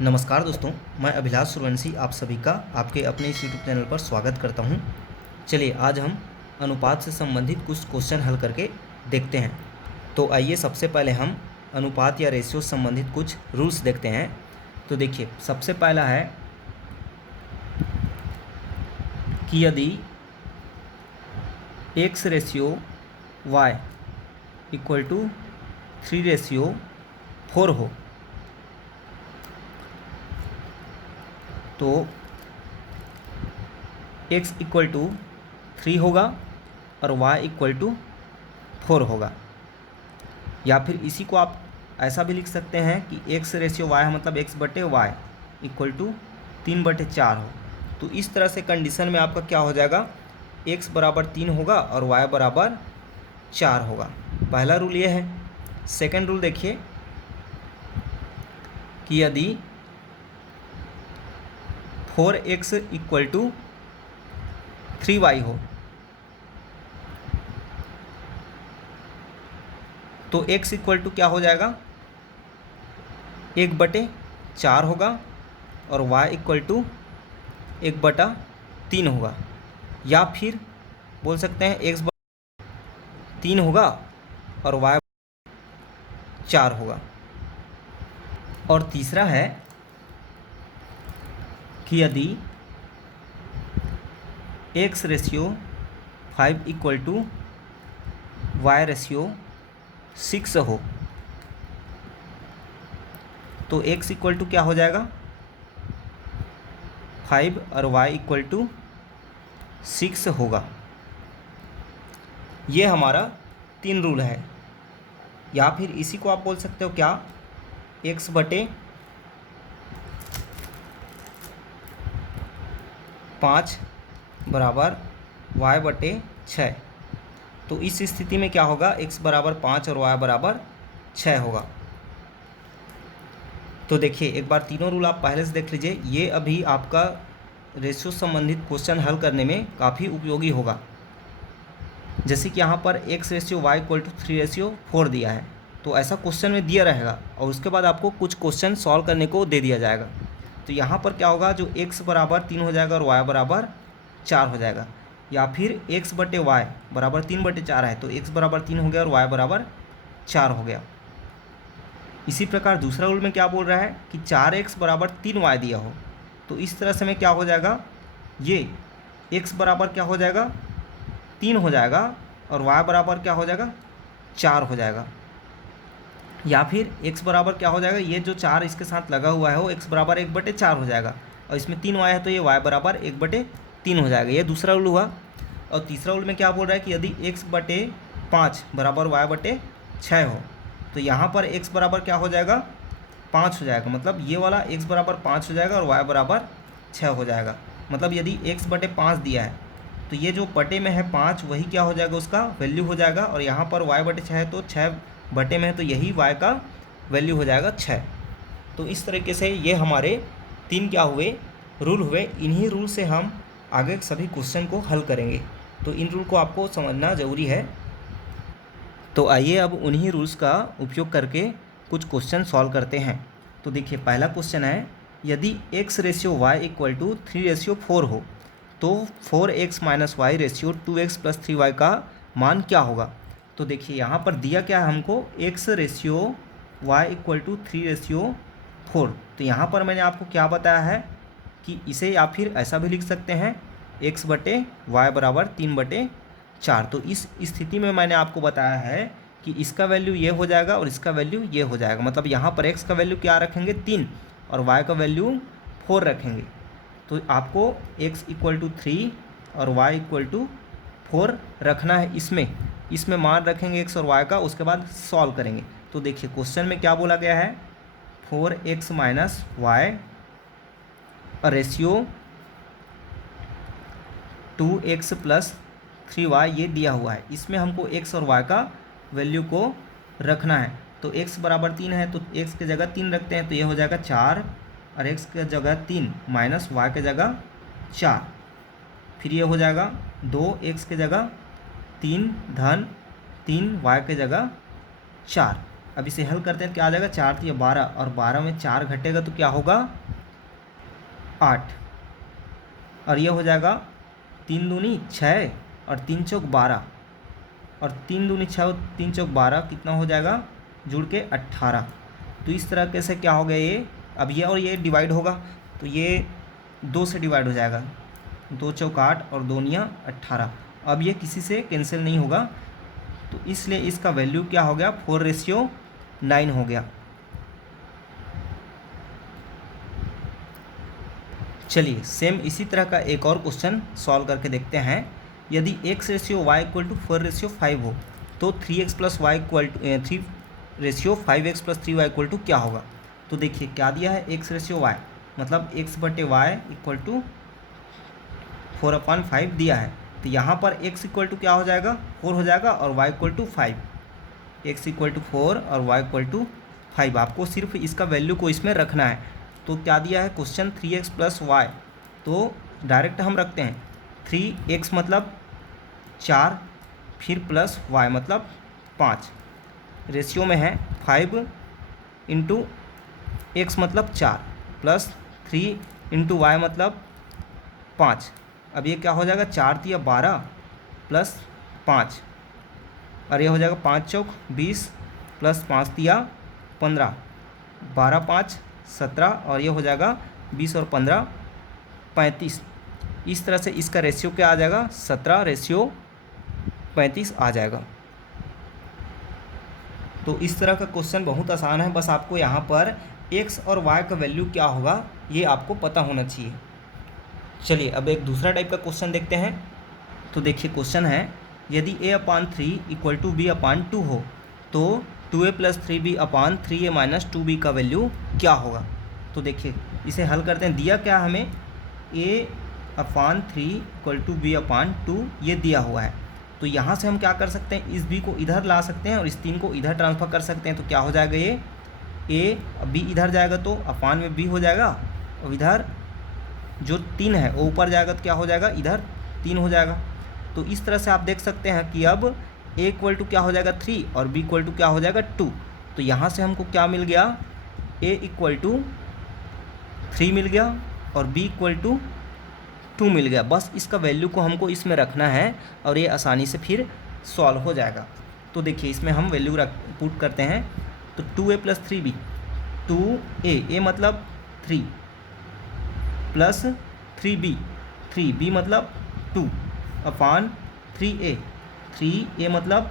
नमस्कार दोस्तों, मैं अभिलाष सूर्यवंशी आप सभी का आपके अपने इस यूट्यूब चैनल पर स्वागत करता हूं। चलिए आज हम अनुपात से संबंधित कुछ क्वेश्चन हल करके देखते हैं। तो आइए सबसे पहले हम अनुपात या रेशियो से संबंधित कुछ रूल्स देखते हैं। तो देखिए, सबसे पहला है कि यदि x ratio y equal to 3 ratio 4 हो तो x इक्वल टू 3 होगा और y इक्वल टू 4 होगा। या फिर इसी को आप ऐसा भी लिख सकते हैं कि x रेशियो y है, मतलब x बटे वाई इक्वल टू 3/4 हो। तो इस तरह से कंडीशन में आपका क्या हो जाएगा, x बराबर 3 होगा और y बराबर 4 होगा। पहला रूल ये है। सेकंड रूल देखिए कि यदि 4x इक्वल टू 3y हो तो x इक्वल टू क्या हो जाएगा, 1/4 होगा और y इक्वल टू 1/3 होगा। या फिर बोल सकते हैं x 3 होगा और y 4 होगा। और तीसरा है कि यदि x ratio 5 equal to y ratio 6 हो तो x इक्वल टू क्या हो जाएगा, 5 और y इक्वल टू 6 होगा। ये हमारा 3 रूल है। या फिर इसी को आप बोल सकते हो क्या, x बटे 5 बराबर y बटे 6। तो इस स्थिति में क्या होगा, x बराबर 5 और y बराबर 6 होगा। तो देखिए, एक बार तीनों रूल आप पहले से देख लीजिए। ये अभी आपका रेशियो संबंधित क्वेश्चन हल करने में काफ़ी उपयोगी होगा। जैसे कि यहाँ पर x ratio y equal to 3 ratio 4 दिया है, तो ऐसा क्वेश्चन में दिया रहेगा और उसके बाद आपको कुछ क्वेश्चन सॉल्व करने को दे दिया जाएगा। तो यहाँ पर क्या होगा, जो x बराबर 3 हो जाएगा और y बराबर 4 हो जाएगा। या फिर x बटे वाई बराबर 3/4 है तो x बराबर 3 हो गया और y बराबर 4 हो गया। इसी प्रकार दूसरा रूल में क्या बोल रहा है कि 4x बराबर 3y दिया हो तो इस तरह से में क्या हो जाएगा, ये x बराबर क्या हो जाएगा, 3 हो जाएगा और y बराबर क्या हो जाएगा, 4 हो जाएगा। या फिर x बराबर क्या हो जाएगा, ये जो 4 इसके साथ लगा हुआ है वो x बराबर 1/4 हो जाएगा और इसमें 3y है तो ये y बराबर 1/3 हो जाएगा। ये दूसरा रूल हुआ। और तीसरा रूल में क्या बोल रहा है कि यदि x बटे 5 बराबर y बटे 6 हो तो यहाँ पर x बराबर क्या हो जाएगा, 5 हो जाएगा। मतलब ये वाला x बराबर 5 हो जाएगा और y बराबर 6 हो जाएगा। मतलब यदि x बटे 5 दिया है तो ये जो बटे में है 5 वही क्या हो जाएगा, उसका वैल्यू हो जाएगा। और यहाँ पर y बटे 6 है तो 6 बटे में है तो यही y का वैल्यू हो जाएगा 6। तो इस तरीके से ये हमारे 3 क्या हुए, रूल हुए। इन्हीं रूल से हम आगे सभी क्वेश्चन को हल करेंगे। तो इन रूल को आपको समझना ज़रूरी है। तो आइए अब उन्हीं रूल्स का उपयोग करके कुछ क्वेश्चन सॉल्व करते हैं। तो देखिए, पहला क्वेश्चन है, यदि x ratio y equal to 3 ratio 4 हो तो 4x minus Y ratio 2x plus 3y का मान क्या होगा। तो देखिए, यहाँ पर दिया क्या है हमको, x ratio y equal to 3 ratio 4। तो यहाँ पर मैंने आपको क्या बताया है कि इसे या फिर ऐसा भी लिख सकते हैं, x बटे वाई बराबर 3/4। तो इस स्थिति में मैंने आपको बताया है कि इसका वैल्यू ये हो जाएगा और इसका वैल्यू ये हो जाएगा। मतलब यहाँ पर x का वैल्यू क्या रखेंगे, 3 और y का वैल्यू 4 रखेंगे। तो आपको x इक्वल टू 3 और y इक्वल टू 4 रखना है। इसमें मान रखेंगे x और y का, उसके बाद सॉल्व करेंगे। तो देखिए, क्वेश्चन में क्या बोला गया है, 4x minus Y ratio 2x plus 3y ये दिया हुआ है। इसमें हमको x और y का वैल्यू को रखना है। तो x बराबर 3 है तो x की जगह 3 रखते हैं तो ये हो जाएगा 4 और x की जगह 3 माइनस y की जगह 4। फिर ये हो जाएगा 2x की जगह 3 धन 3 y की जगह 4। अब इसे हल करते हैं, क्या आ जाएगा, 4 3 12, और 12 में 4 घटेगा तो क्या होगा, 8, और ये हो जाएगा 3 दूनी 6 और 3 चौक 12, और 3 दूनी 6 और 3 चौक 12 कितना हो जाएगा, जुड़ के 18। तो इस तरह से क्या हो गया ये, अब ये और ये डिवाइड होगा तो ये 2 से डिवाइड हो जाएगा, 2 चौक 8 और 2 निया 18। अब ये किसी से कैंसिल नहीं होगा, तो इसलिए इसका वैल्यू क्या हो गया, 4:9 हो गया। चलिए सेम इसी तरह का एक और क्वेश्चन सॉल्व करके देखते हैं। यदि x/y = 4:5 हो तो 3x + y = 3:5x + 3y = क्या होगा। तो देखिए क्या दिया है, x/y मतलब x/y = 4/5 दिया है। तो यहाँ पर x = क्या हो जाएगा, 4 हो जाएगा, और y = 5, x = 4 और y = 5। आपको सिर्फ इसका वैल्यू को इसमें रखना है। तो क्या दिया है क्वेश्चन, 3x + y, तो डायरेक्ट हम रखते हैं 3x मतलब 4, फिर प्लस y मतलब 5, रेशियो में है 5 × x मतलब 4 प्लस 3 × y मतलब 5। अब ये क्या हो जाएगा, 4 3 12 प्लस 5, और ये हो जाएगा 5 चौक 20 प्लस 5 3 15, 12 5 17, और ये हो जाएगा 20 और 15 35। इस तरह से इसका रेशियो क्या आ जाएगा, 17:35 आ जाएगा। तो इस तरह का क्वेश्चन बहुत आसान है, बस आपको यहाँ पर x और y का वैल्यू क्या होगा ये आपको पता होना चाहिए। चलिए अब एक दूसरा टाइप का क्वेश्चन देखते हैं। तो देखिए क्वेश्चन है, यदि a/3 = b/2 हो तो 2a + 3b/3a - 2b का वैल्यू क्या होगा। तो देखिए इसे हल करते हैं। दिया क्या हमें, a/3 = b/2 ये दिया हुआ है। तो यहाँ से हम क्या कर सकते हैं, इस b को इधर ला सकते हैं और इस 3 को इधर ट्रांसफ़र कर सकते हैं। तो क्या हो जाएगा, ये a b इधर जाएगा तो अपान में b हो जाएगा, और इधर जो 3 है वो ऊपर जाएगा तो क्या हो जाएगा, इधर 3 हो जाएगा। तो इस तरह से आप देख सकते हैं कि अब a = क्या हो जाएगा 3 और b = क्या हो जाएगा 2। तो यहाँ से हमको क्या मिल गया, a = 3 मिल गया और b = 2 मिल गया। बस इसका वैल्यू को हमको इसमें रखना है और ये आसानी से फिर सॉल्व हो जाएगा। तो देखिए इसमें हम वैल्यू पुट करते हैं। तो 2a + 3b, 2a मतलब 3 प्लस 3b, 3b मतलब 2 अपान 3a, 3a मतलब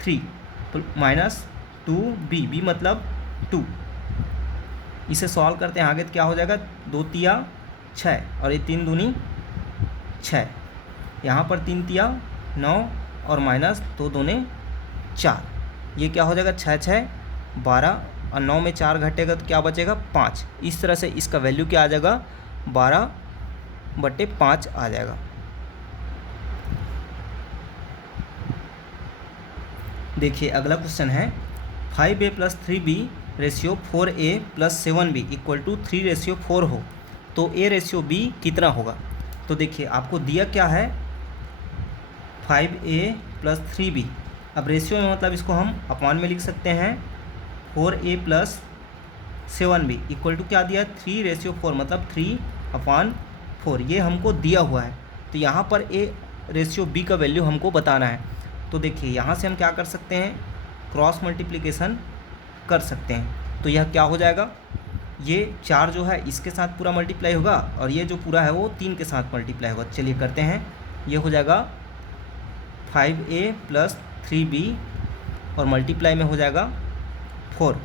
3 माइनस 2b, b मतलब 2। इसे सॉल्व करते हैं आगे तो क्या हो जाएगा, 2 तिया 6 और ये 3 दूनी 6, यहाँ पर 3 तिया 9 और माइनस 2 दूने 4, ये क्या हो जाएगा 6 6 12 और 9 में 4 घटेगा तो क्या बचेगा 5। इस तरह से इसका वैल्यू क्या आ जाएगा, 12/5 आ जाएगा। देखिए अगला क्वेश्चन है, 5a + 3b ratio 4a + 7b = 3:4 हो तो a/b कितना होगा। तो देखिए आपको दिया क्या है, 5a + 3b। अब रेशियो में मतलब इसको हम अपान में लिख सकते हैं, 4a + 7b = क्या दिया, 3:4 मतलब 3/4, ये हमको दिया हुआ है। तो यहाँ पर a/b का वैल्यू हमको बताना है। तो देखिए यहाँ से हम क्या कर सकते हैं, क्रॉस मल्टीप्लिकेशन कर सकते हैं। तो यह क्या हो जाएगा, ये 4 जो है इसके साथ पूरा मल्टीप्लाई होगा और ये जो पूरा है वो 3 के साथ मल्टीप्लाई होगा। चलिए करते हैं, ये हो जाएगा 5a + 3b और मल्टीप्लाई में हो जाएगा 4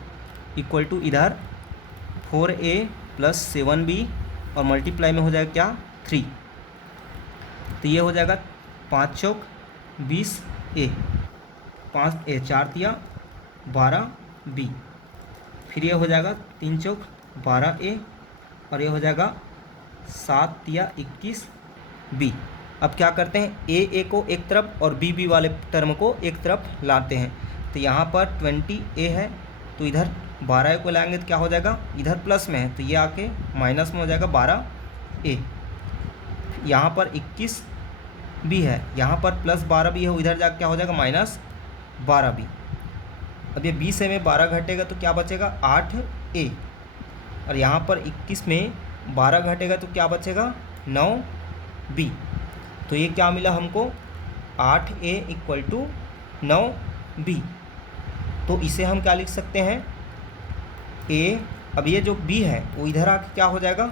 = इधर 4a + 7b और मल्टीप्लाई में हो जाएगा क्या 3। तो ये हो जाएगा 5 चौक 20a, 5a 4 तिया 12b, फिर ये हो जाएगा 3 चौक 12a और ये हो जाएगा 7 तिया 21b। अब क्या करते हैं, a को एक तरफ और b वाले टर्म को एक तरफ लाते हैं। तो यहाँ पर 20a है तो इधर 12a को लाएंगे तो क्या हो जाएगा, इधर प्लस में है तो ये आके माइनस में हो जाएगा 12a। यहाँ पर 21b है, यहाँ पर +12b है, इधर जाकर क्या हो जाएगा -12b। अब ये 20 में 12 घटेगा तो क्या बचेगा 8A, और यहाँ पर 21 में 12 घटेगा तो क्या बचेगा 9B। तो ये क्या मिला हमको 8A इक्वल टू 9B। तो इसे हम क्या लिख सकते हैं A, अब ये जो B है वो इधर आके क्या हो जाएगा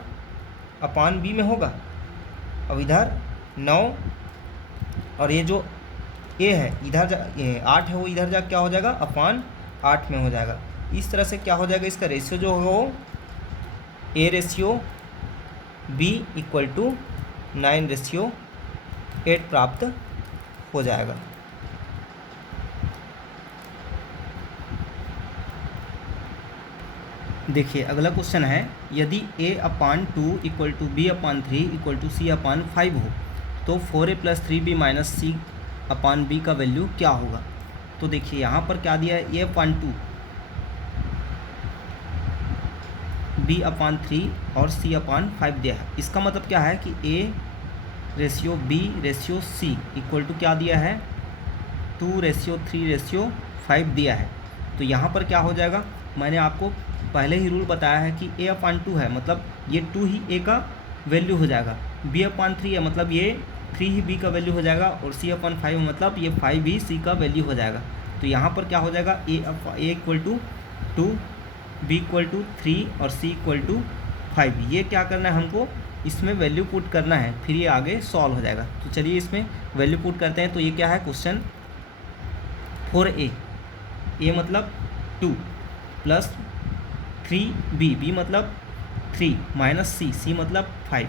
अपान B में होगा। अब इधर 9 और ये जो A है इधर 8 है वो इधर जा क्या हो जाएगा अपान 8 में हो जाएगा। इस तरह से क्या हो जाएगा इसका रेशियो जो होगा वो A ratio B equal to 9:8 प्राप्त हो जाएगा। देखिए अगला क्वेश्चन है, यदि A/2 equal to B/3 equal to C/5 हो तो 4A + 3B - C/B का वैल्यू क्या होगा। तो देखिए यहाँ पर क्या दिया है A/2 B/3 और C/5 दिया है। इसका मतलब क्या है कि A ratio B ratio C equal to क्या दिया है 2:3:5 दिया है। तो यहाँ पर क्या हो जाएगा, मैंने आपको पहले ही रूल बताया है कि A/2 है मतलब ये 2 ही A का वैल्यू हो जाएगा, B/3 है मतलब ये 3 ही B का वैल्यू हो जाएगा, और C/5 मतलब ये 5 ही C का वैल्यू हो जाएगा। तो यहाँ पर क्या हो जाएगा A equal to 2, B equal to 3 और C इक्वल टू 5। ये क्या करना है हमको इसमें वैल्यू पुट करना है, फिर ये आगे सॉल्व हो जाएगा। तो चलिए इसमें वैल्यू पुट करते हैं। तो ये क्या है क्वेश्चन 4A, A मतलब 2 प्लस 3B, B मतलब 3 माइनस C मतलब 5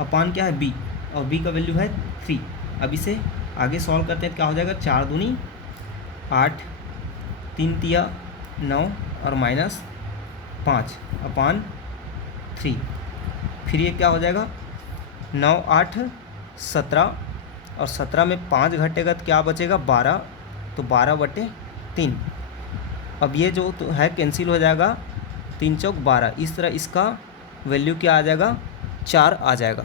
अपान क्या है B, और B का वैल्यू है 3। अब इसे आगे सॉल्व करते हैं, क्या हो जाएगा 4 दूनी 8, 3 तिया 9 और माइनस 5 अपान 3। फिर ये क्या हो जाएगा 9 8 17, और 17 में 5 घटेगा तो क्या बचेगा 12, तो 12/3। अब ये जो तो है कैंसिल हो जाएगा, 3 चौक 12। इस तरह इसका वैल्यू क्या आ जाएगा 4 आ जाएगा।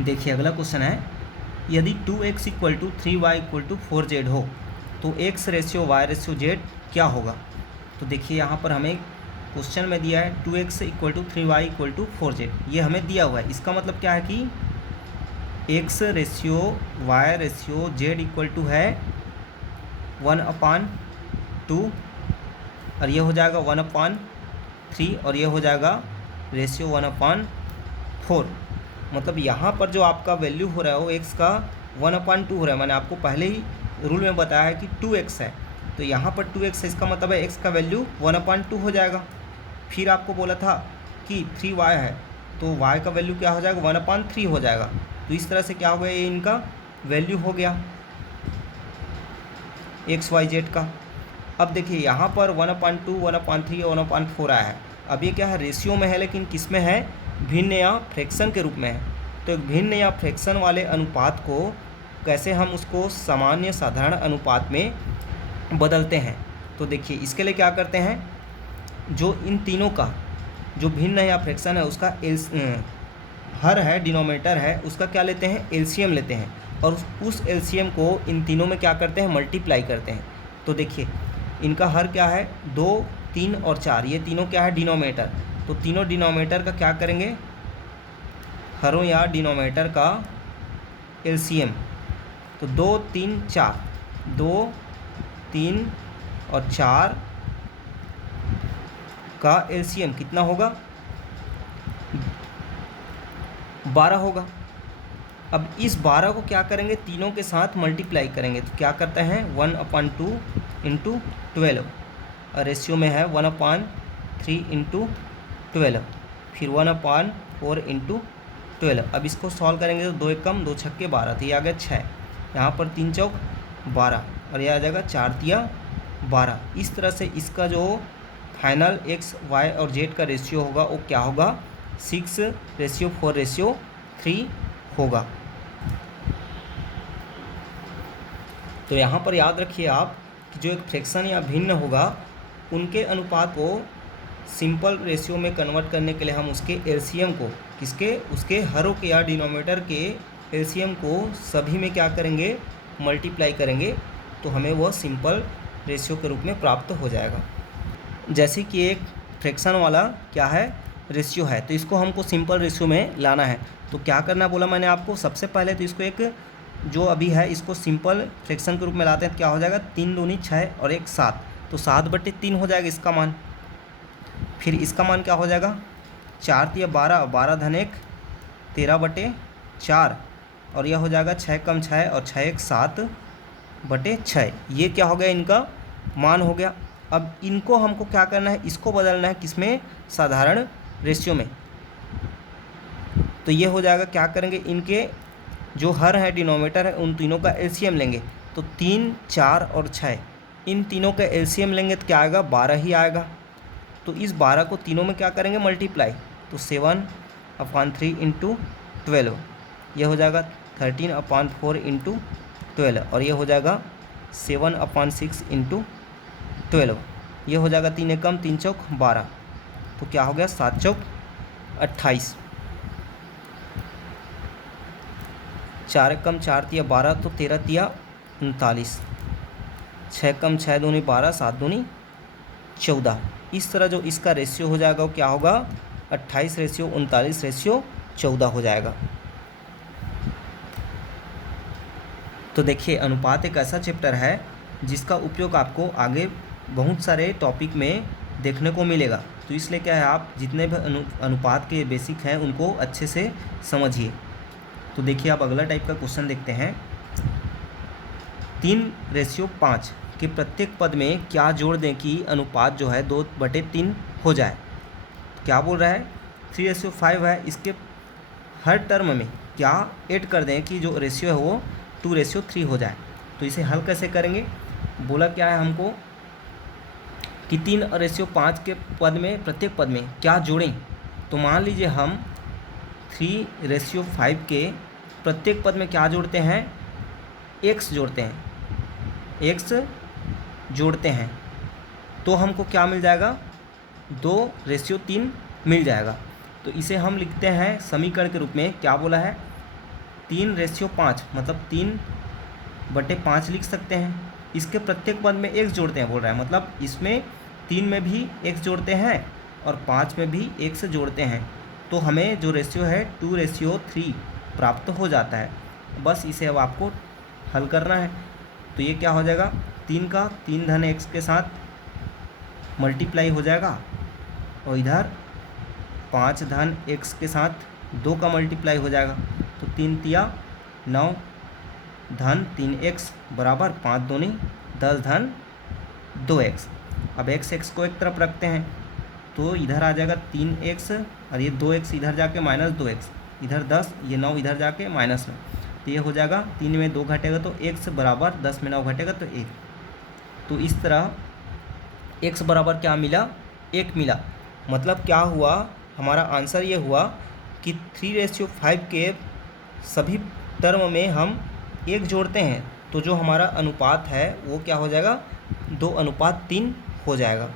देखिए अगला क्वेश्चन है, यदि 2x equal to 3y equal to 4z हो तो x ratio y ratio z क्या होगा। तो देखिए यहाँ पर हमें क्वेश्चन में दिया है 2x equal to 3y equal to 4z, ये हमें दिया हुआ है। इसका मतलब क्या है कि x ratio y ratio z equal to है 1/2, और ये हो जाएगा 1/3, और ये हो जाएगा रेशियो 1/4। मतलब यहाँ पर जो आपका वैल्यू हो रहा है वो x का 1/2 हो रहा है। मैंने आपको पहले ही रूल में बताया है कि 2x है, तो यहाँ पर 2x है, इसका मतलब है x का वैल्यू 1/2 हो जाएगा। फिर आपको बोला था कि 3y है तो y का वैल्यू क्या हो जाएगा 1/3 हो जाएगा। तो इस तरह से क्या हो गया, ये इनका वैल्यू हो गया x y z का। अब देखिए यहाँ पर 1/2 1/3 और 1/4 आया है। अब ये क्या है रेशियो में है, लेकिन किस में है भिन्न या फ्रैक्शन के रूप में है। तो एक भिन्न या फ्रैक्शन वाले अनुपात को कैसे हम उसको सामान्य साधारण अनुपात में बदलते हैं। तो देखिए इसके लिए क्या करते हैं, जो इन तीनों का जो भिन्न या फ्रैक्शन है उसका हर है डिनोमिनेटर है उसका क्या लेते हैं एलसीएम लेते हैं, और उस एलसीएम को इन तीनों में क्या करते हैं मल्टीप्लाई करते हैं। तो देखिए इनका हर क्या है 2 3 और 4, ये तीनों क्या है डिनोमिनेटर। तो तीनों डिनोमिनेटर का क्या करेंगे हरों या डिनोमिनेटर का एलसीएम। तो 2 3 4, 2 3 और 4 का एलसीएम कितना होगा 12 होगा। अब इस 12 को क्या करेंगे तीनों के साथ मल्टीप्लाई करेंगे। तो क्या करते हैं 1/2 इंटू 12, और रेशियो में है 1/3 इंटू 12, फिर 1/4 इंटू 12। अब इसको सॉल्व करेंगे तो 2 एकम 2 छक्के 12, तो ये आ गया 6। यहाँ पर 3 चौक 12, और ये आ जाएगा 4 तिया 12। इस तरह से इसका जो फाइनल x y और z का रेशियो होगा वो क्या होगा 6:4:3 होगा। तो यहाँ पर याद रखिए आप कि जो एक फ्रैक्शन या भिन्न होगा उनके अनुपात को सिंपल रेशियो में कन्वर्ट करने के लिए हम उसके एलसीएम को किसके उसके हरों के या डिनोमिनेटर के एलसीएम को सभी में क्या करेंगे, मल्टीप्लाई करेंगे, तो हमें वह सिंपल रेशियो के रूप में प्राप्त हो जाएगा। जैसे कि एक फ्रैक्शन वाला क्या है, रेशियो है, तो इसको हमको सिंपल रेशियो में लाना है। तो क्या करना बोला मैंने आपको, सबसे पहले तो इसको एक जो अभी है इसको सिंपल फ्रैक्शन के रूप में लाते हैं, तो क्या हो जाएगा, 3 दूनी 6 और 1 7, तो 7/3 हो जाएगा इसका मान। फिर इसका मान क्या हो जाएगा, 4 तिया 12, 12 धन 1 13/4, और यह हो जाएगा 6 कम 6 और 6 1 7/6। ये क्या हो गया, इनका मान हो गया। अब इनको हमको क्या करना है, इसको बदलना है किसमें, साधारण रेशियो में। तो ये हो जाएगा, क्या करेंगे, इनके जो हर है डिनोमिनेटर है उन तीनों का एलसीएम लेंगे। तो 3 4 और 6 इन तीनों का एलसीएम लेंगे तो क्या आएगा, 12 ही आएगा। तो इस 12 को तीनों में क्या करेंगे, मल्टीप्लाई, तो 7/3 × 12, यह हो जाएगा 13/4 × 12, और यह हो जाएगा 7/6 × 12, ये हो जाएगा 3 एकम 3 चौक 12, तो क्या हो गया, 7 चौक 28, 4 एकम 4 तिया 12, तो 13 तिया 39, 6 कम 6 दूनी 12, 7 दूनी 14। इस तरह जो इसका रेशियो हो जाएगा वो क्या होगा, 28:39:14 हो जाएगा। तो देखिए, अनुपात एक ऐसा चैप्टर है जिसका उपयोग आपको आगे बहुत सारे टॉपिक में देखने को मिलेगा। तो इसलिए क्या है, आप जितने भी अनुपात के बेसिक हैं उनको अच्छे से समझिए। तो देखिए, आप अगला टाइप का क्वेश्चन देखते हैं। 3:5 के प्रत्येक पद में क्या जोड़ दें कि अनुपात जो है 2/3 हो जाए। क्या बोल रहा है, 3:5 है, इसके हर टर्म में क्या ऐड कर दें कि जो रेशियो है वो 2:3 हो जाए। तो इसे हल कैसे करेंगे, बोला क्या है हमको कि 3:5 के पद में, प्रत्येक पद में क्या जोड़ें। तो मान लीजिए हम 3:5 के प्रत्येक पद में क्या जोड़ते हैं, x जोड़ते हैं, x जोड़ते हैं, तो हमको क्या मिल जाएगा, 2:3 मिल जाएगा। तो इसे हम लिखते हैं समीकरण के रूप में, क्या बोला है, 3:5 मतलब 3/5 लिख सकते हैं। इसके प्रत्येक पद में x जोड़ते हैं बोल रहा है, मतलब इसमें 3 में भी x जोड़ते हैं और 5 में भी x जोड़ते हैं, तो हमें जो रेशियो है 2:3 प्राप्त हो जाता है। बस इसे अब आपको हल करना है। तो ये क्या हो जाएगा, 3 का 3 धन x के साथ मल्टीप्लाई हो जाएगा, और इधर 5 धन x के साथ 2 का मल्टीप्लाई हो जाएगा। तो 3 तिया 9 धन 3x बराबर 5 दूनी 10 धन 2x। अब x को एक तरफ रखते हैं, तो इधर आ जाएगा 3x, और ये 2x इधर जाके माइनस 2x, इधर 10, ये 9 इधर जाके माइनस 9, तो ये हो जाएगा 3 में 2 घटेगा तो x बराबर 10 में 9 घटेगा तो 1। तो इस तरह x बराबर क्या मिला, 1 मिला। मतलब क्या हुआ, हमारा आंसर ये हुआ कि 3:5 के सभी टर्म में हम 1 जोड़ते हैं, तो जो हमारा अनुपात है वो क्या हो जाएगा, 2:3 हो जाएगा।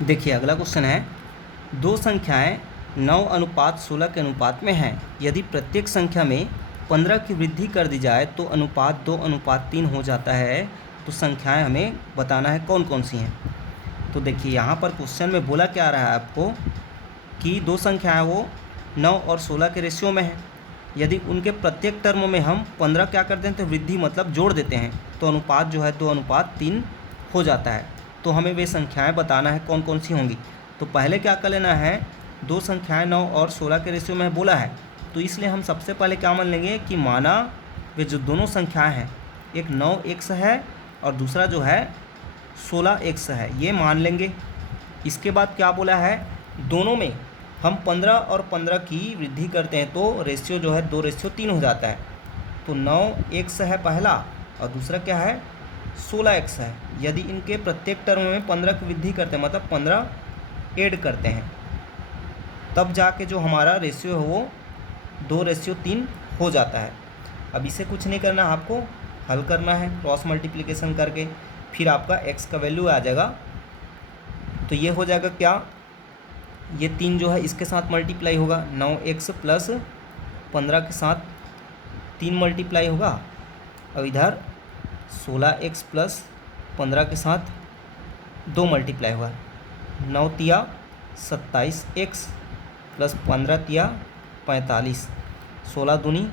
देखिए, अगला क्वेश्चन है, दो संख्याएं 9:16 के अनुपात में हैं। यदि प्रत्येक संख्या में 15 की वृद्धि कर दी जाए तो अनुपात 2:3 हो जाता है। तो संख्याएं हमें बताना है कौन कौन सी हैं। तो देखिए, यहाँ पर क्वेश्चन में बोला क्या रहा है आपको कि दो संख्याएं वो 9 और 16 के रेशियो में हैं। यदि उनके प्रत्येक टर्म में हम 15 क्या कर दें, तो वृद्धि मतलब जोड़ देते हैं, तो अनुपात जो है 2:3 हो जाता है। तो हमें वे संख्याएं बताना है कौन कौन सी होंगी। तो पहले क्या कर लेना है, दो संख्याएं 9 और 16 के रेशियो में बोला है, तो इसलिए हम सबसे पहले क्या मान लेंगे कि माना वे जो दोनों संख्याएं हैं, एक 9x है और दूसरा जो है 16x है, ये मान लेंगे। इसके बाद क्या बोला है, दोनों में हम 15 और 15 की वृद्धि करते हैं तो रेशियो जो है 2:3 हो जाता है। तो 9x है पहला और दूसरा क्या है, 16x है। यदि इनके प्रत्येक टर्म में 15 की वृद्धि करते हैं, मतलब 15 ऐड करते हैं, तब जाके जो हमारा रेशियो है वो 2:3 हो जाता है। अब इसे कुछ नहीं करना, आपको हल करना है क्रॉस मल्टीप्लिकेशन करके, फिर आपका x का वैल्यू आ जाएगा। तो ये हो जाएगा क्या, ये 3 जो है इसके साथ मल्टीप्लाई होगा, 9x प्लस 15 के साथ 3 मल्टीप्लाई होगा। और इधर 16x प्लस 15 के साथ 2 मल्टीप्लाई होगा। 9 तिया 27x प्लस 15 तिया 45, 16 दूनी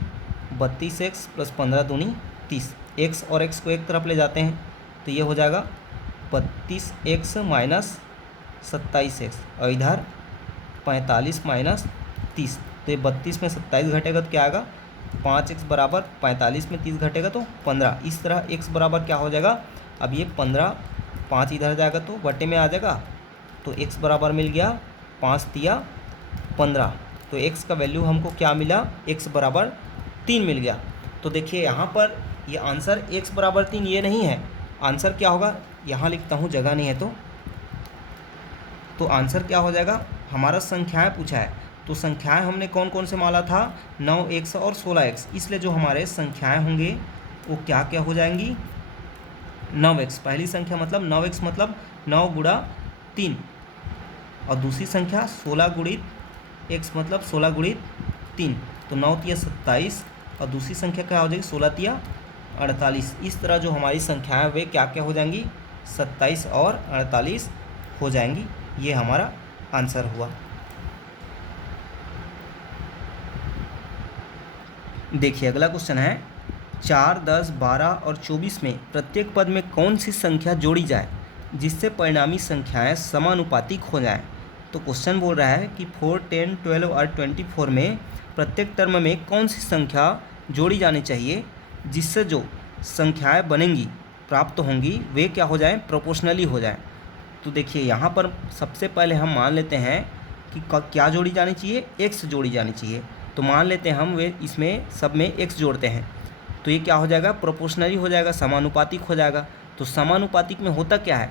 32x प्लस 15 दूनी 30। x और x को एक तरफ ले जाते हैं तो ये हो जाएगा 32x माइनस 27x, और इधर 45 माइनस 30, तो ये 32 में 27 घटेगा तो क्या आएगा 5x बराबर 45 में 30 घटेगा तो 15। इस तरह x बराबर क्या हो जाएगा, अब ये 15, 5 इधर जाएगा तो बटे में आ जाएगा, तो x बराबर मिल गया 5 तिया 15। तो x का वैल्यू हमको क्या मिला, x बराबर 3 मिल गया। तो देखिए यहाँ पर ये आंसर x बराबर 3 ये नहीं है, आंसर क्या होगा, यहाँ लिखता हूँ जगह नहीं है तो आंसर क्या हो जाएगा, हमारा संख्याएं पूछा है तो संख्याएं हमने कौन कौन से माना था, 9x और 16x, इसलिए जो हमारे संख्याएं होंगे वो क्या क्या हो जाएंगी, 9x पहली संख्या मतलब 9x मतलब 9 गुणा 3, और दूसरी संख्या 16 गुणित x मतलब 16 गुणित 3, तो 9 तिया 27, और दूसरी संख्या क्या हो जाएगी 16 तिया 48। इस तरह जो हमारी संख्याएं वे क्या क्या हो जाएंगी, 27 और 48 हो जाएंगी। ये हमारा आंसर हुआ। देखिए अगला क्वेश्चन है, 4, 10, 12 और 24 में प्रत्येक पद में कौन सी संख्या जोड़ी जाए जिससे परिणामी संख्याएं समानुपातिक हो जाएं। तो क्वेश्चन बोल रहा है कि 4, 10, 12 और 24 में प्रत्येक टर्म में कौन सी संख्या जोड़ी जानी चाहिए जिससे जो संख्याएं बनेंगी प्राप्त होंगी वे क्या हो जाएं, प्रोपोर्शनली हो जाएं। तो देखिए यहाँ पर सबसे पहले हम मान लेते हैं कि क्या जोड़ी जानी चाहिए, x जोड़ी जानी चाहिए। तो मान लेते हैं हम वे इसमें सब में x जोड़ते हैं तो ये क्या हो जाएगा, प्रोपोर्शनली हो जाएगा, समानुपातिक हो जाएगा। तो समानुपातिक में होता क्या है,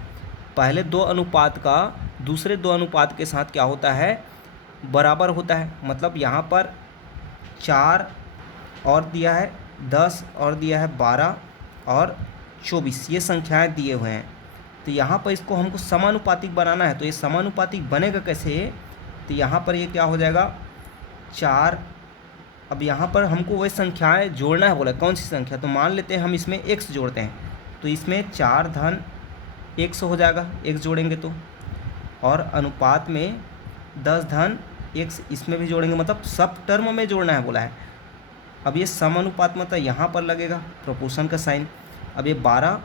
पहले 2 अनुपात का दूसरे 2 अनुपात के साथ क्या होता है, बराबर होता है। मतलब यहाँ पर 4 और दिया है, 10 और दिया है, 12 और 24 ये संख्याएं दिए हुए हैं। तो यहाँ पर इसको हमको समानुपातिक बनाना है, तो ये समानुपातिक बनेगा कैसे, तो यहाँ पर ये क्या हो जाएगा 4। अब यहाँ पर हमको वही संख्याएं जोड़ना है, बोला कौन सी संख्या, तो मान लेते हैं हम इसमें x जोड़ते हैं तो इसमें 4 धन x हो जाएगा, x जोड़ेंगे तो, और अनुपात में 10 धन x इसमें भी जोड़ेंगे, मतलब सब टर्म में जोड़ना है बोला है। अब ये समानुपात मतलब यहाँ पर लगेगा प्रोपोर्शन का साइन। अब ये 12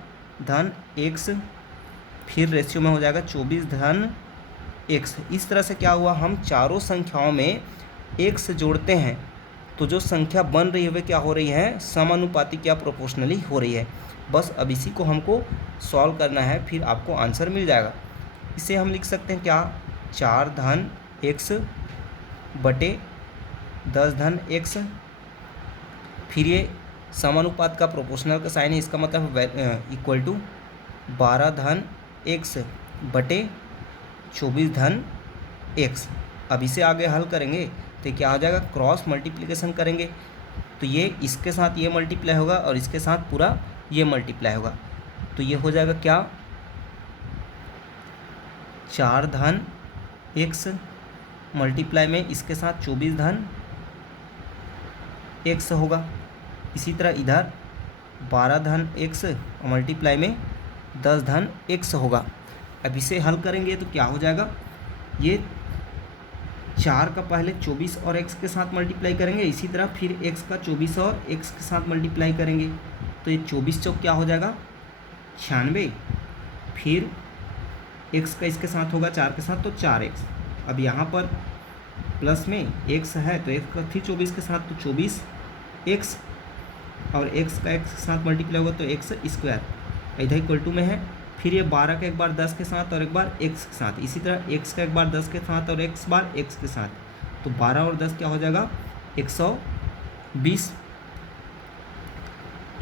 धन x फिर रेशियो में हो जाएगा 24 धन x। इस तरह से क्या हुआ, हम चारों संख्याओं में x जोड़ते हैं तो जो संख्या बन रही है वे क्या हो रही है, समानुपातिक या प्रोपोर्शनली हो रही है। बस अब इसी को हमको सॉल्व करना है, फिर आपको आंसर मिल जाएगा। इसे हम लिख सकते हैं क्या, 4 धन x बटे 10 धन x, फिर ये समानुपात का प्रोपोर्शनल का साइन है, इसका मतलब इक्वल टू 12 धन x बटे 24 धन x। अब इसे आगे हल करेंगे तो क्या हो जाएगा, क्रॉस मल्टीप्लिकेशन करेंगे तो ये इसके साथ ये मल्टीप्लाई होगा और इसके साथ पूरा ये मल्टीप्लाई होगा, तो ये हो जाएगा क्या, 4 धन x मल्टीप्लाई में इसके साथ 24 धन x होगा। इसी तरह इधर 12 धन x मल्टीप्लाई में 10 धन x होगा। अब इसे हल करेंगे तो क्या हो जाएगा, ये 4 का पहले 24 और x के साथ मल्टीप्लाई करेंगे, इसी तरह फिर x का 24 और x के साथ मल्टीप्लाई करेंगे तो ये 24 चौक क्या हो जाएगा 96, फिर x का इसके साथ होगा 4 के साथ तो 4x। अब यहाँ पर प्लस में x है तो x का फिर 24 के साथ तो 24x, और x का x के साथ मल्टीप्लाई होगा तो x स्क्वायर, इधर इक्वल टू में है। फिर ये 12 का एक बार 10 के साथ और एक बार x के साथ, इसी तरह x का एक बार 10 के साथ और x बार x के साथ, तो 12 और 10 क्या हो जाएगा 120।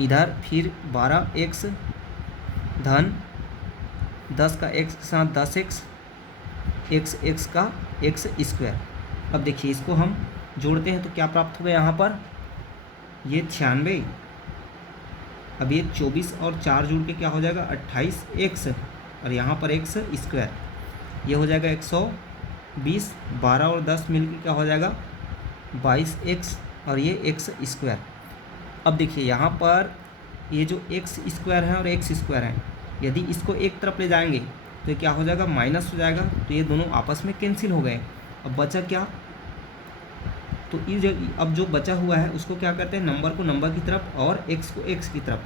इधर फिर 12x धन 10 का x के साथ 10x, x का x स्क्वायर। अब देखिए इसको हम जोड़ते हैं तो क्या प्राप्त होगा, यहाँ पर ये 96, अब ये 24 और 4 जुड़ के क्या हो जाएगा 28x, और यहाँ पर x स्क्वायर, ये हो जाएगा 20, 12 और 10 मिलकर क्या हो जाएगा 22x, और ये x स्क्वायर। अब देखिए यहाँ पर ये जो x स्क्वायर है और x स्क्वायर है, यदि इसको एक तरफ ले जाएंगे तो ये क्या हो जाएगा माइनस हो जाएगा, तो ये दोनों आपस में कैंसिल हो गए। अब बचा क्या, तो ये जो अब जो बचा हुआ है उसको क्या करते हैं, नंबर को नंबर की तरफ और x को x की तरफ।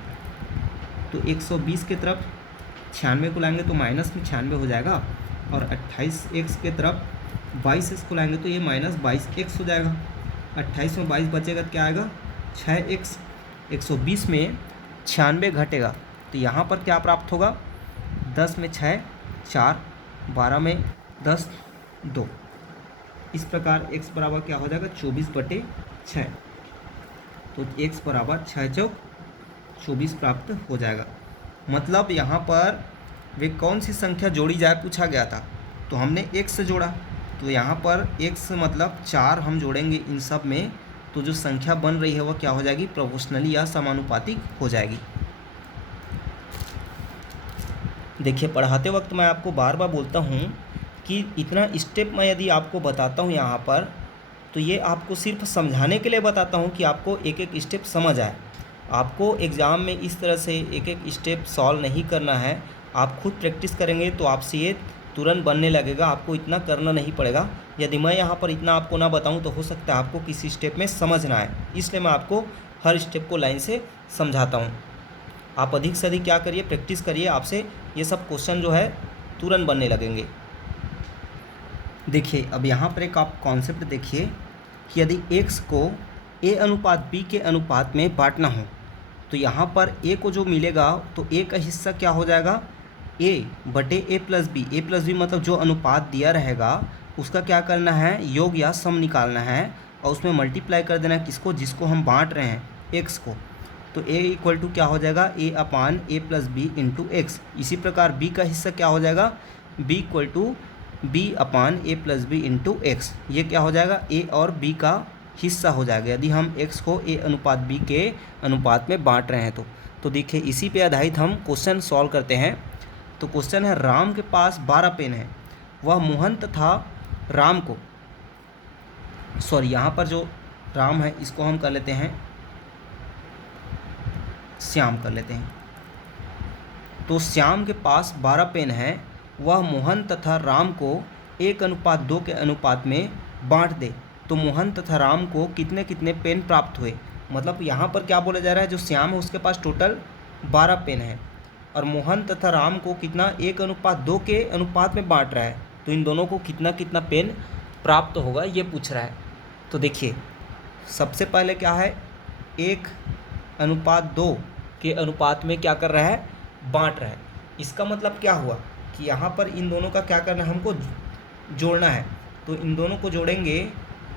तो 120 की तरफ 96 को लाएंगे तो माइनस में 96 हो जाएगा, और 28x के तरफ 22x को लाएंगे तो ये माइनस 22x हो जाएगा। 28 में 22 बचेगा तो क्या आएगा 6x। 120 में 96 घटेगा तो यहाँ पर क्या प्राप्त होगा, 10 में 6 4, 12 में 10 2। इस प्रकार x बराबर क्या हो जाएगा 24/6। तो x बराबर 6 चौक 24 प्राप्त हो जाएगा। मतलब यहाँ पर वे कौन सी संख्या जोड़ी जाए पूछा गया था, तो हमने x से जोड़ा, तो यहाँ पर x मतलब 4 हम जोड़ेंगे इन सब में, तो जो संख्या बन रही है वह क्या हो जाएगी, प्रोपोर्शनली या समानुपातिक हो जाएगी। देखिए पढ़ाते वक्त मैं आपको बार बार बोलता हूँ कि इतना स्टेप मैं यदि आपको बताता हूँ यहाँ पर, तो ये आपको सिर्फ समझाने के लिए बताता हूँ कि आपको एक एक स्टेप समझ आए। आपको एग्ज़ाम में इस तरह से एक एक स्टेप सॉल्व नहीं करना है। आप खुद प्रैक्टिस करेंगे तो आपसे ये तुरंत बनने लगेगा, आपको इतना करना नहीं पड़ेगा। यदि मैं यहाँ पर इतना आपको ना बताऊँ तो हो सकता है आपको किसी स्टेप में समझ ना आए, इसलिए मैं आपको हर स्टेप को लाइन से समझाता हूँ। आप अधिक से अधिक क्या करिए, प्रैक्टिस करिए, आपसे ये सब क्वेश्चन जो है तुरंत बनने लगेंगे। देखिए अब यहाँ पर एक आप कॉन्सेप्ट देखिए कि यदि x को a अनुपात b के अनुपात में बांटना हो, तो यहाँ पर a को जो मिलेगा तो a का हिस्सा क्या हो जाएगा a/a+b मतलब जो अनुपात दिया रहेगा उसका क्या करना है, योग या सम निकालना है, और उसमें मल्टीप्लाई कर देना है किसको, जिसको हम बांट रहे हैं x को। तो a इक्वल टू क्या हो जाएगा a/a+b इंटू x। इसी प्रकार b का हिस्सा क्या हो जाएगा, b equal to b/a+b into x। ये क्या हो जाएगा, a और b का हिस्सा हो जाएगा यदि हम x को a/b के अनुपात में बांट रहे हैं तो देखिए इसी पे आधारित हम क्वेश्चन सॉल्व करते हैं। तो क्वेश्चन है, राम के पास 12 पेन है, वह मोहन तथा राम को, यहाँ पर जो राम है इसको हम कर लेते हैं श्याम कर लेते हैं। तो श्याम के पास 12 पेन है, वह मोहन तथा राम को 1:2 के अनुपात में बांट दे, तो मोहन तथा राम को कितने कितने पेन प्राप्त हुए। मतलब यहाँ पर क्या बोला जा रहा है, जो श्याम है उसके पास टोटल 12 पेन है और मोहन तथा राम को कितना 1:2 के अनुपात में बांट रहा है, तो इन दोनों को कितना कितना पेन प्राप्त होगा ये पूछ रहा है। तो देखिए सबसे पहले क्या है, 1:2 के अनुपात में क्या कर रहा है, बांट रहा है। इसका मतलब क्या हुआ कि यहाँ पर इन दोनों का क्या करना है, हमको जोड़ना है। तो इन दोनों को जोड़ेंगे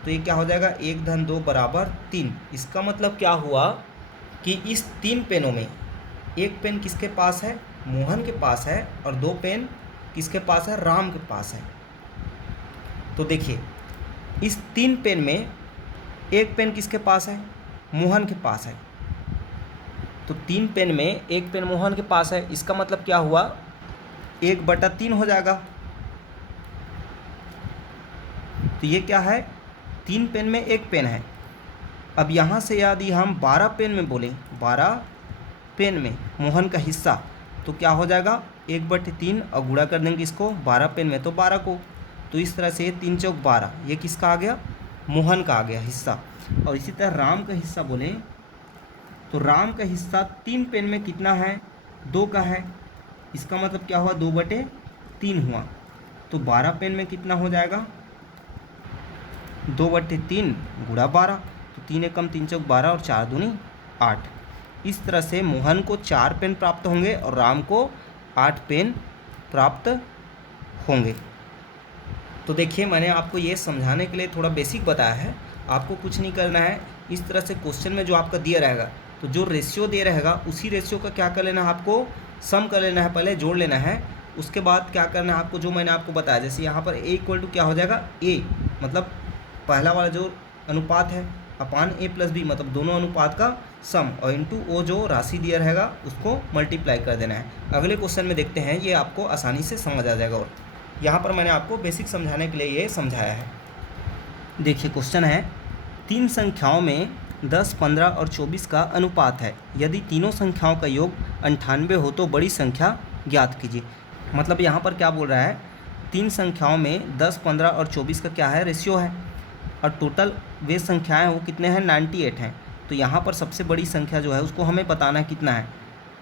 तो ये क्या हो जाएगा, 1-2 बराबर 3। इसका मतलब क्या हुआ कि इस 3 पेनों में एक पेन किसके पास है, मोहन के पास है, और 2 पेन किसके पास है, राम के पास है। तो देखिए इस 3 पेन में एक पेन किसके पास है, मोहन के पास है। तो 3 पेन में एक पेन मोहन के पास है, इसका मतलब क्या हुआ, 1/3 हो जाएगा। तो ये क्या है, 3 पेन में एक पेन है। अब यहाँ से यदि हम 12 पेन में बोलें, 12 पेन में मोहन का हिस्सा, तो क्या हो जाएगा 1/3, और गुणा कर देंगे इसको 12 पेन में तो 12 को। तो इस तरह से 3 चौक 12, ये किसका आ गया, मोहन का आ गया हिस्सा। और इसी तरह राम का हिस्सा बोलें तो राम का हिस्सा 3 पेन में कितना है, 2 का है। इसका मतलब क्या हुआ, 2/3 हुआ। तो 12 पेन में कितना हो जाएगा, 2/3 गुणा 12, तो 3 एकम 3 चौक 12 और 4 दूनी 8। इस तरह से मोहन को 4 पेन प्राप्त होंगे और राम को 8 पेन प्राप्त होंगे। तो देखिए मैंने आपको ये समझाने के लिए थोड़ा बेसिक बताया है, आपको कुछ नहीं करना है। इस तरह से क्वेश्चन में जो आपका दिया रहेगा, तो जो रेशियो दे रहेगा उसी रेशियो का क्या कर लेना है, आपको सम कर लेना है, पहले जोड़ लेना है। उसके बाद क्या करना है आपको, जो मैंने आपको बताया, जैसे यहाँ पर a इक्वल टू क्या हो जाएगा, a मतलब पहला वाला जो अनुपात है अपान a+b मतलब दोनों अनुपात का सम, और इंटू वो जो राशि दिया रहेगा उसको मल्टीप्लाई कर देना है। अगले क्वेश्चन में देखते हैं, ये आपको आसानी से समझ आ जाएगा। और यहाँ पर मैंने आपको बेसिक समझाने के लिए ये समझाया है। देखिए क्वेश्चन है, तीन संख्याओं में 10, 15 और 24 का अनुपात है। यदि तीनों संख्याओं का योग 98 हो तो बड़ी संख्या ज्ञात कीजिए। मतलब यहाँ पर क्या बोल रहा है, तीन संख्याओं में 10, 15 और 24 का क्या है, रेशियो है, और टोटल वे संख्याएं वो कितने हैं, 98 हैं। तो यहाँ पर सबसे बड़ी संख्या जो है उसको हमें बताना है कितना है।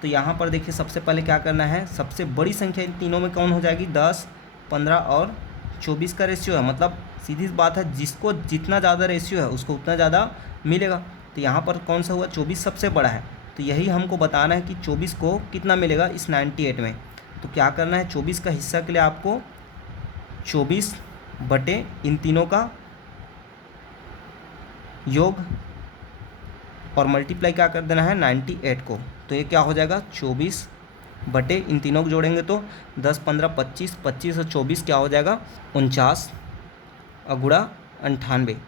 तो यहाँ पर देखिए सबसे पहले क्या करना है, सबसे बड़ी संख्या इन तीनों में कौन हो जाएगी, 10, 15 और 24 का रेशियो है। मतलब सीधी बात है, जिसको जितना ज़्यादा रेशियो है उसको उतना ज़्यादा मिलेगा। तो यहाँ पर कौन सा हुआ, 24 सबसे बड़ा है। तो यही हमको बताना है कि 24 को कितना मिलेगा इस 98 में। तो क्या करना है, 24 का हिस्सा के लिए आपको 24 बटे इन तीनों का योग और मल्टीप्लाई क्या कर देना है 98 को। तो ये क्या हो जाएगा, 24 बटे इन तीनों को जोड़ेंगे तो 10, 15, 25, 25 और 24 क्या हो जाएगा 49 और गुणा 98।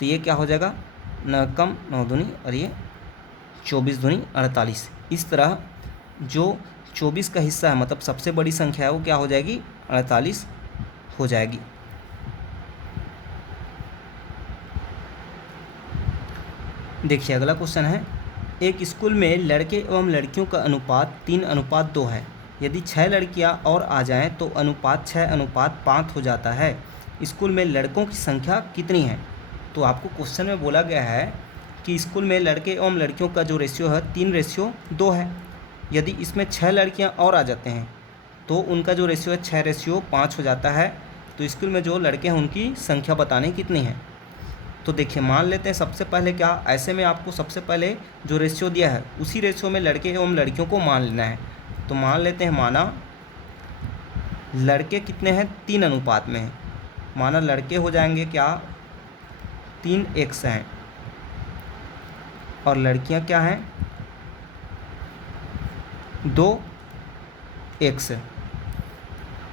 तो ये क्या हो जाएगा, 9 कम 9 दूनी और ये 24 दूनी 48। इस तरह जो 24 का हिस्सा है मतलब सबसे बड़ी संख्या है वो क्या हो जाएगी, 48 हो जाएगी। देखिए अगला क्वेश्चन है, एक स्कूल में लड़के एवं लड़कियों का अनुपात 3:2 है। यदि 6 लड़कियां और आ जाएं तो अनुपात 6:5 हो जाता है। स्कूल में लड़कों की संख्या कितनी है। तो आपको क्वेश्चन में बोला गया है कि स्कूल में लड़के एवं लड़कियों का जो रेशियो है 3:2 है। यदि इसमें 6 लड़कियां और आ जाते हैं तो उनका जो रेशियो है 6:5 हो जाता है। तो स्कूल में जो लड़के हैं उनकी संख्या बताने कितनी है। तो देखिए मान लेते हैं सबसे पहले क्या, ऐसे में आपको सबसे पहले जो रेशियो दिया है उसी रेशियो में लड़के एवं लड़कियों को मान लेना है। तो मान लेते हैं, माना लड़के कितने हैं, 3 अनुपात में हैं। माना लड़के हो जाएंगे क्या, 3x हैं और लड़कियां क्या हैं, 2x।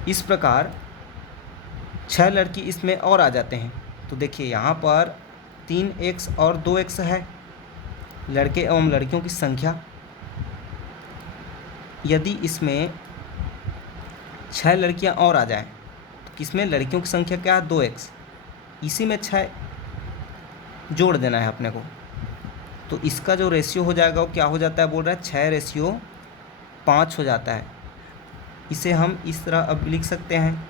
इस प्रकार 6 लड़की इसमें और आ जाते हैं। तो देखिए यहाँ पर 3x और 2x है लड़के एवं लड़कियों की संख्या। यदि इसमें 6 लड़कियां और आ जाएं तो किसमें, लड़कियों की संख्या क्या है, 2x। इसी में 6 जोड़ देना है अपने को। तो इसका जो रेशियो हो जाएगा वो क्या हो जाता है, बोल रहा है 6:5 हो जाता है। इसे हम इस तरह अब लिख सकते हैं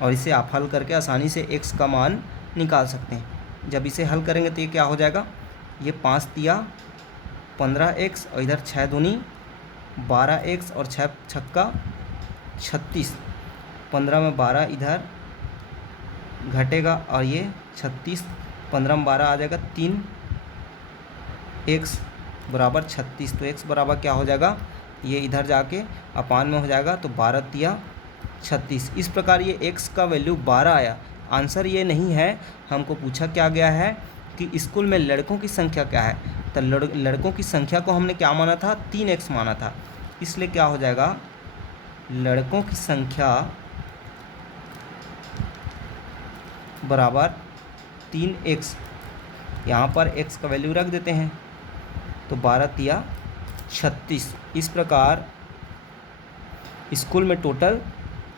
और इसे आप हल करके आसानी से x का मान निकाल सकते हैं। जब इसे हल करेंगे तो ये क्या हो जाएगा, ये 5 तिया 15x और इधर 6 दूनी 12x और 6 छक्का 36, 15 में 12 इधर घटेगा और ये 36, 15 में 12 आ जाएगा 3x बराबर 36। तो x बराबर क्या हो जाएगा, ये इधर जाके अपान में हो जाएगा तो 12 तिया 36। इस प्रकार ये x का वैल्यू 12 आया। आंसर ये नहीं है, हमको पूछा क्या गया है कि स्कूल में लड़कों की संख्या क्या है। तो लड़कों की संख्या को हमने क्या माना था, 3x माना था। इसलिए क्या हो जाएगा, लड़कों की संख्या बराबर 3x। यहाँ पर x का वैल्यू रख देते हैं तो 12 तिया 36। इस प्रकार स्कूल में टोटल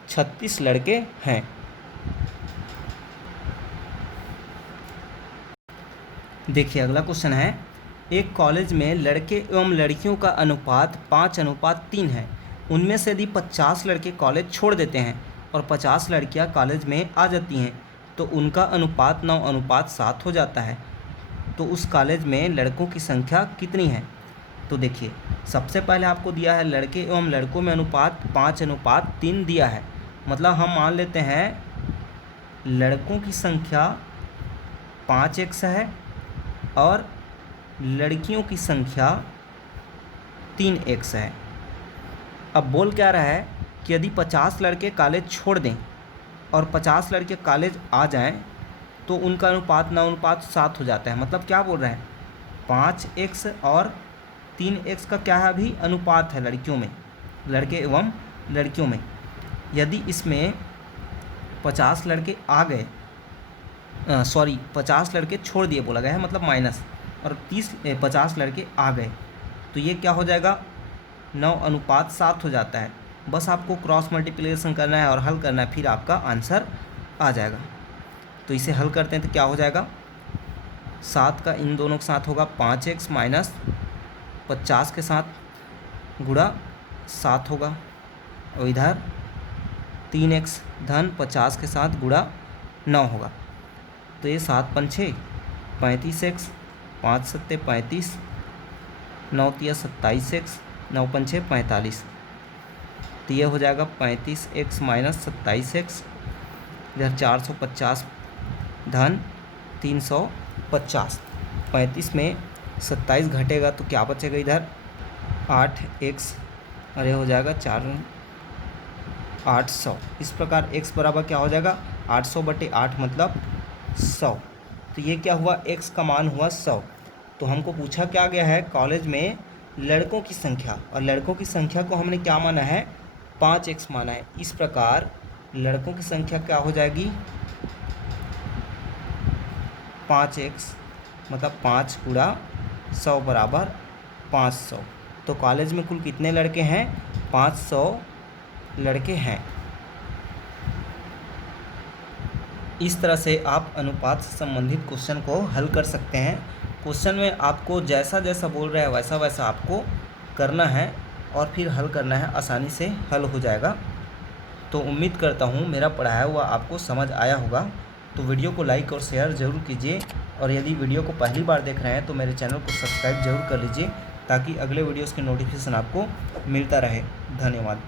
36 लड़के हैं। देखिए अगला क्वेश्चन है, एक कॉलेज में लड़के एवं लड़कियों का अनुपात 5:3 है। उनमें से यदि 50 लड़के कॉलेज छोड़ देते हैं और 50 लड़कियां कॉलेज में आ जाती हैं तो उनका अनुपात 9:7 हो जाता है। तो उस कॉलेज में लड़कों की संख्या कितनी है। तो देखिए सबसे पहले आपको दिया है लड़के एवं लड़कों में अनुपात 5:3 दिया है। मतलब हम मान लेते हैं लड़कों की संख्या 5x है और लड़कियों की संख्या 3x है। अब बोल क्या रहा है कि यदि 50 लड़के कॉलेज छोड़ दें और 50 लड़के कॉलेज आ जाएं तो उनका अनुपात 9:7 हो जाता है। मतलब क्या बोल रहे हैं, 5x और 3x का क्या है, अभी अनुपात है लड़कियों में, लड़के एवं लड़कियों में। यदि इसमें 50 लड़के आ गए, 50 लड़के छोड़ दिए बोला गया है, मतलब माइनस, और 50 लड़के आ गए तो ये क्या हो जाएगा, 9:7 हो जाता है। बस आपको क्रॉस मल्टीप्लिकेशन करना है और हल करना है, फिर आपका आंसर आ जाएगा। तो इसे हल करते हैं तो क्या हो जाएगा, 7 का इन दोनों के साथ होगा 5x माइनस 50 के साथ गुणा 7 होगा, और इधर 3x धन 50 के साथ गुणा 9 होगा। तो ये 7 पंछे 35x, 5 सत्ते 35, 9 तिया 27x, 9 पंछे 45। तो ये हो जाएगा 35x माइनस 27x, इधर 450 धन 350। 35 में 27 घटेगा तो क्या बचेगा, इधर 8x, अरे हो जाएगा 800। इस प्रकार x बराबर क्या हो जाएगा, 800/8 मतलब 100। तो ये क्या हुआ, x का मान हुआ 100। तो हमको पूछा क्या गया है कॉलेज में लड़कों की संख्या, और लड़कों की संख्या को हमने क्या माना है, 5x माना है। इस प्रकार लड़कों की संख्या क्या हो जाएगी, 5x मतलब 5 गुणा 100 बराबर 500। तो कॉलेज में कुल कितने लड़के हैं, 500 लड़के हैं। इस तरह से आप अनुपात से संबंधित क्वेश्चन को हल कर सकते हैं। क्वेश्चन में आपको जैसा जैसा बोल रहा है वैसा वैसा आपको करना है और फिर हल करना है, आसानी से हल हो जाएगा। तो उम्मीद करता हूँ मेरा पढ़ाया हुआ आपको समझ आया होगा। तो वीडियो को लाइक और शेयर ज़रूर कीजिए, और यदि वीडियो को पहली बार देख रहे हैं तो मेरे चैनल को सब्सक्राइब ज़रूर कर लीजिए, ताकि अगले वीडियोज़ के नोटिफिकेशन आपको मिलता रहे। धन्यवाद।